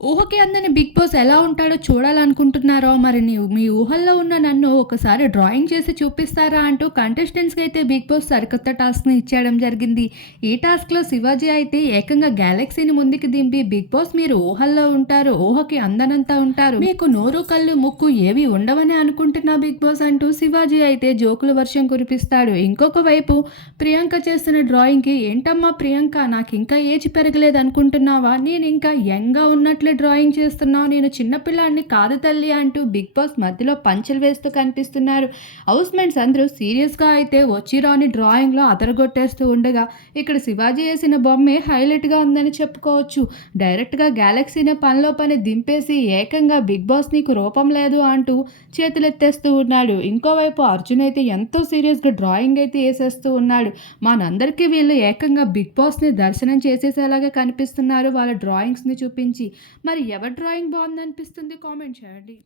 ఊహకి అందని big boss ఎలా ఉంటాడో చూడాలనుకుంటున్నారో మరి నీ మీ ఊహల్లో ఉన్న నన్ను ఒకసారి డ్రాయింగ్ చేసి చూపిస్తారా అంటూ కంటెస్టెంట్స్కి అయితే బిగ్ బాస్ సరికొత్త టాస్క్ని ఇచ్చేయడం జరిగింది. ఈ టాస్క్లో శివాజీ అయితే ఏకంగా గ్యాలక్సీని ముందుకు దింపి బిగ్ బాస్ మీరు ఊహల్లో ఉంటారు ఊహకి అందనంతా ఉంటారు. మీకు నోరు కళ్ళు ముక్కు ఏవి ఉండవని అనుకుంటున్నా బిగ్ బాస్ అంటూ శివాజీ అయితే జోకుల వర్షం కురిపిస్తాడు. ఇంకొక వైపు ప్రియాంక చేస్తున్న డ్రాయింగ్కి ఏంటమ్మా ప్రియాంక నాకు ఇంకా ఏజ్ పెరగలేదు అనుకుంటున్నావా నేను ఇంకా యంగ్గా ఉన్నట్లు డ్రాయింగ్ చేస్తున్నావు. నేను చిన్నపిల్లాడిని కాదు తల్లి అంటూ బిగ్ బాస్ మధ్యలో పంచలు వేస్తూ కనిపిస్తున్నారు. హౌస్ మేట్స్ అందరూ సీరియస్గా అయితే వచ్చిరాని డ్రాయింగ్లో అదరగొట్టేస్తూ ఉండగా ఇక్కడ శివాజీ వేసిన బొమ్మే హైలైట్గా ఉందని చెప్పుకోవచ్చు. డైరెక్ట్గా గ్యాలక్సీని పనిలో పని దింపేసి ఏకంగా బిగ్ బాస్ నీకు రూపం లేదు అంటూ చేతులెత్తేస్తూ ఉన్నాడు. ఇంకోవైపు అర్జున్ అయితే ఎంతో సీరియస్గా డ్రాయింగ్ అయితే వేసేస్తూ ఉన్నాడు. మనందరికీ వీళ్ళు ఏకంగా బిగ్ బాస్ని దర్శనం చేసేసేలాగా కనిపిస్తున్నారు వాళ్ళ డ్రాయింగ్స్ని చూపించి. మరి ఎవరి డ్రాయింగ్ బాగుందనిపిస్తుంది కామెంట్ చేయండి.